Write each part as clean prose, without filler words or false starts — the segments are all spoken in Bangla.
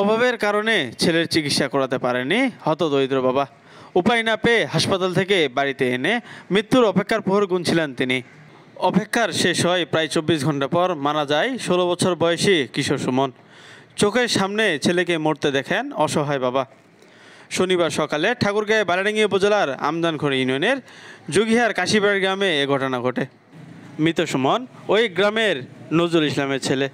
অভাবের কারণে ছেলের চিকিৎসা করাতে পারেনি হতদরিদ্র বাবা। উপায় না পেয়ে হাসপাতাল থেকে বাড়িতে এনে মৃত্যুর অপেক্ষার প্রহর গুনছিলেন তিনি। অপেক্ষার শেষ হয় প্রায় 24 ঘন্টা পর মারা যায় 16 বছর বয়সী কিশোর সুমন। চোখের সামনে ছেলেকে মরতে দেখেন অসহায় বাবা। শনিবার সকালে ঠাকুরগাঁও বারাডাঙ্গি উপজেলার আমদানখড়ি ইউনিয়নের জুগিহার কাশিবাড়ি গ্রামে এ ঘটনা ঘটে। মৃত সুমন ওই গ্রামের নজরুল ইসলামের ছেলে।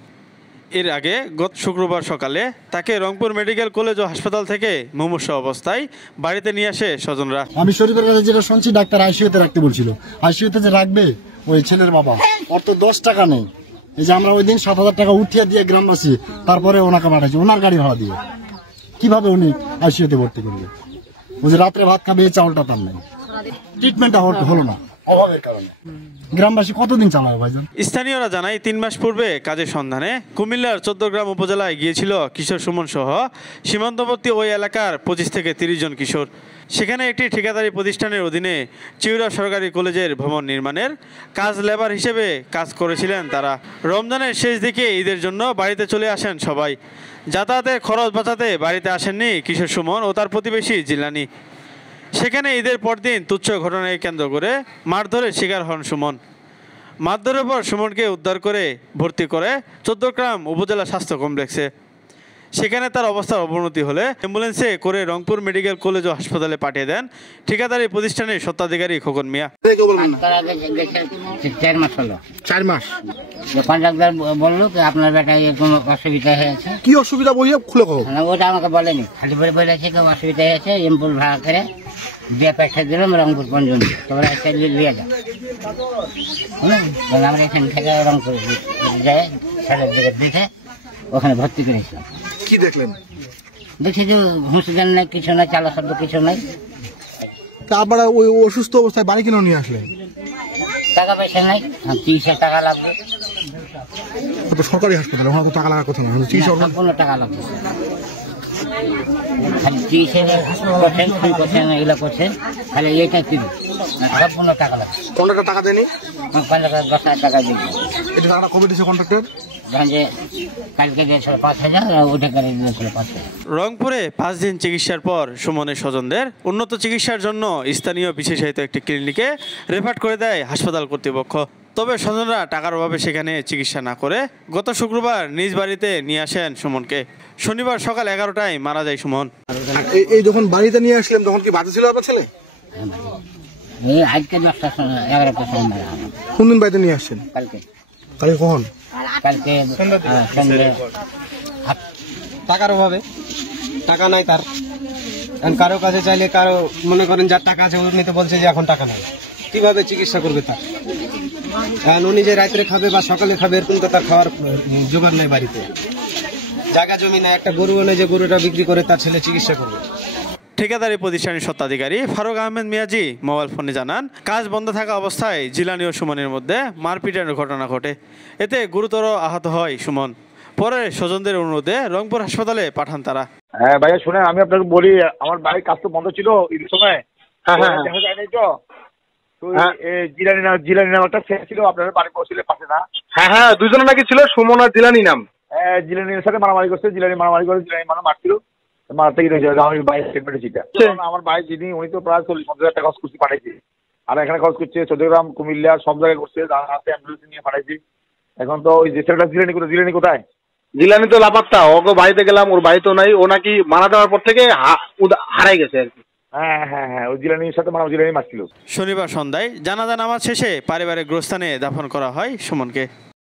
এর আগে গত শুক্রবার সকালে তাকে রংপুর মেডিকেল কলেজ ও হাসপাতাল থেকে মুমূর্ষু অবস্থায় বাড়িতে নিয়ে আসে স্বজনরা। আমি শরীফের কাছে যেটা শুনছি, ডাক্তার আইসিইউতে রাখতে বলছিল। আইসিইউতে যে রাখবে ওই ছেলের বাবা, ওর তো 10 টাকা নেই। এই যে আমরা ওই দিন 7,000 টাকা উঠিয়ে দিয়ে গ্রামবাসী, তারপরে ওনাকে পাঠাচ্ছি ওনার গাড়ি ভাড়া দিয়ে। কিভাবে উনি আইসিইউতে ভর্তি করবে? ওই যে রাত্রে ভাত খাবে, চাউলটা তার নেই, ট্রিটমেন্টটা হলো না অভাবের কারণে। গ্রামবাসী কতদিন চালাবে ভাইজান? স্থানীয়রা জানায় 3 মাস পূর্বে কাজের সন্ধানে কুমিল্লার 14 গ্রাম উপজেলায় গিয়েছিল কিশোর সুমন সহ সীমান্তবর্তী ওই এলাকার 25 থেকে 30 জন কিশোর। সেখানে একটি ঠিকাদারি প্রতিষ্ঠানের অধীনে চিউরা সরকারি কলেজের ভবন নির্মাণের কাজ লেবার হিসেবে কাজ করেছিলেন তারা। রমজানের শেষ দিকে ঈদের জন্য বাড়িতে চলে আসেন সবাই। যাতায়াতের খরচ বাঁচাতে বাড়িতে আসেননি কিশোর সুমন ও তার প্রতিবেশী জিলানি। সেখানে ঈদের পরদিন তুচ্ছ ঘটনাকে কেন্দ্র করে মারধরের শিকার হন সুমন। মারধরের পর সুমনকে উদ্ধার করে ভর্তি করে 14 গ্রাম উপজেলা স্বাস্থ্য কমপ্লেক্সে। সেখানে তার অবস্থার অবনতি হলে অ্যাম্বুলেন্সে করে রংপুর মেডিকেল কলেজ ও হাসপাতালে পাঠিয়ে দেন ঠিকাদারি প্রতিষ্ঠানের স্বত্বাধিকারী খোকন মিয়া। 4 মাস হলো। 4 মাস কন্ট্রাক্টর বললো আপনার বেটায় কোনো অসুবিধা হয়েছে। কি অসুবিধা বলিয়া খুলে কও? ওটা আমাকে বলেনি, খালি বলেছে কেউ অসুবিধা হয়েছে, এম্বুল ভাড়া করে দিয়ে পাঠিয়ে দিলাম রংপুর পর্যন্ত, তোমরা একটা নিয়ে যাও। আমরা এখান থেকে রংপুর যাই ছেলের দিকে দেখে ওখানে ভর্তি করেছিলাম। কি দেখলেন? দেখছি যে হুঁশ জ্ঞান নাই, কিছু নাই, চালা শব্দ কিছু নাই। তারপরে ওই অসুস্থ অবস্থায় বাড়ি কেন নিয়ে আসলেন? টাকা পয়সা নাই, 30 টাকা লাগবে। সরকারি হাসপাতালে ওখানে তো টাকা লাগার কথা না, সম্পূর্ণ টাকা লাগবে। খালি 30 করছেন এগুলো করছেন, খালি এইটা কি সম্পূর্ণ টাকা লাগবে। কন্ট্রাক্টর টাকা দেয়নি? কন্ট্রাক্টর 10,000 টাকা দিবে। এটা টাকাটা কবে দিয়েছে কন্ট্রাক্টর? যে কালকে দিয়েছিল 5,000, ওটা করে দিয়েছিল 5,000। রংপুরে 5 দিন চিকিৎসার পর সুমনের স্বজনদের উন্নত চিকিৎসার জন্য স্থানীয় বিশেষায়িত একটি ক্লিনিকে রেফার করে দেয় হাসপাতাল কর্তৃপক্ষ। তবে স্বজনরা টাকার অভাবে সেখানে চিকিৎসা না করে গত শুক্রবার নিজ বাড়িতে নিয়ে আসেন সুমনকে। শনিবার সকাল 11টায় মারা যায় সুমন। এই যখন বাড়িতে নিয়ে আসলেন তখন কি বাচ্চা ছিল আপনার ছেলে? এই আজকে 10টা 11টার সময়। কোন দিন বাড়িতে নিয়ে আসছেন? কালকে। কালকে কখন? কালকে সন্ধ্যে। টাকার অভাবে, টাকা নাই তার। কারো কাছে চাইলে, কারো মনে করেন যার টাকা আছে উনি তো বলছে যে এখন টাকা নাই, কিভাবে চিকিৎসা করবে তার? উনি যে রাত্রে খাবে বা সকালে খাবে এরকম তো তার খাওয়ার জোগাড় নাই বাড়িতে। জায়গা জমি নাই, একটা গরু এনে যে গরুটা বিক্রি করে তার ছেলে চিকিৎসা করবে। ঠিকাদারি প্রতিষ্ঠানের স্বত্বাধিকারী ফারুক আহমেদ মিয়াজি মোবাইল ফোনে জানান, কাজ বন্ধ থাকা অবস্থায় জিলানি ও সুমনের মধ্যে মারপিটের ঘটনা ঘটে। এতে গুরুতর আহত হয় সুমন। পরে স্বজনদের অনুরোধে রংপুর হাসপাতালে পাঠান তারা। হ্যাঁ ভাইয়া শুনেন, আমি আপনাকে বলি, আমার বাড়ির কাজ তো বন্ধ ছিল ঈদের সময়। দেখা যায় নাই তো জিলানি নাম একটা ছেলে ছিল আপনার বাড়ি পৌঁছলে পাশে না? হ্যাঁ, দুজনে নাকি ছিল, সুমন আর জিলানি নাম। জিলানির সাথে মারামারি করছে, জিলানি মারামারি করে জিলানি মারছিল, মারতে গিয়ে আমার বাইরের স্টেটমেন্ট চিটা। আমার ভাই যিনি উনি তো প্রায় 40-50,000 টাকা খরচ করছি পাঠাইছি, আর এখানে খরচ করছে 14 গ্রাম, কুমিল্লা, সব জায়গায় করছে, হাতে অ্যাম্বুলেন্স নিয়ে পাঠাইছি। এখন তো ওই যে ছেলেটা জিলানি কোথায়? জিলানি তো লাপাত্তা, ওকে বাড়িতে গেলাম, ওর বাড়ি তো নাই, ও নাকি মারা যাওয়ার পর থেকে হারাই গেছে আর কি। হ্যাঁ, ওই জিলানির সাথে জিলানি মারছিল। শনিবার সন্ধ্যায় জানাজা নামাজ শেষে পারিবারিক গোরস্থানে দাফন করা হয় সুমনকে।